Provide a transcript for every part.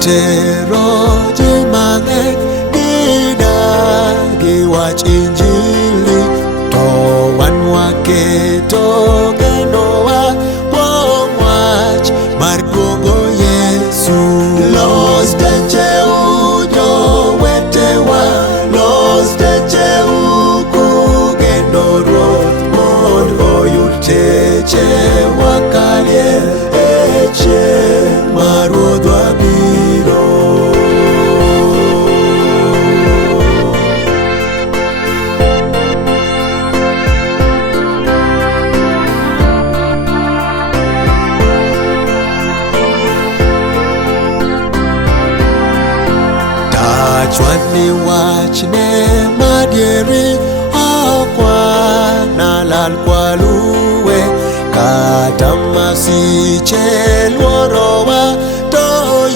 Otero ji mang'eny gidagi wach Injili, to wan waketo genowa kuom wach mar duogo Yesu. Los techeu jowetewa, los techeu kugeno Ruoth mondo oyud techewa kalie e chieng' ma Ruodhwa biro. Chwani wachne madieri ok wanalal kwaluwe, kata masiche luorowa to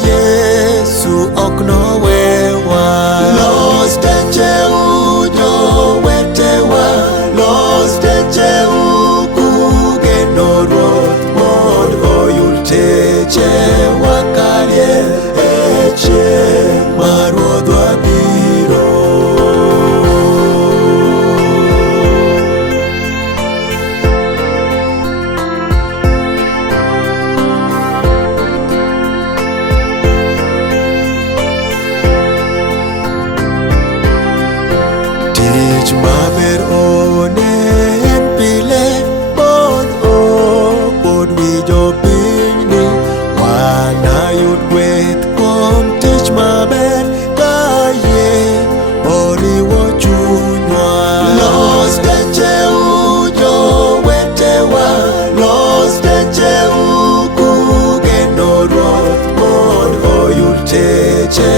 Yesu ok nowewa. Los techeu jowetewa, los techeu kugeno Ruoth mondo oyud techewa kalie e chieng' ma Ruodhwa biro. Tich maber one en pile mondo pod wi jopinyni wanayud gweth kuom tich maber ka yie oriwo chunywa. Los techeu jowetewa, los techeu kugeno Ruoth mondo oyud teche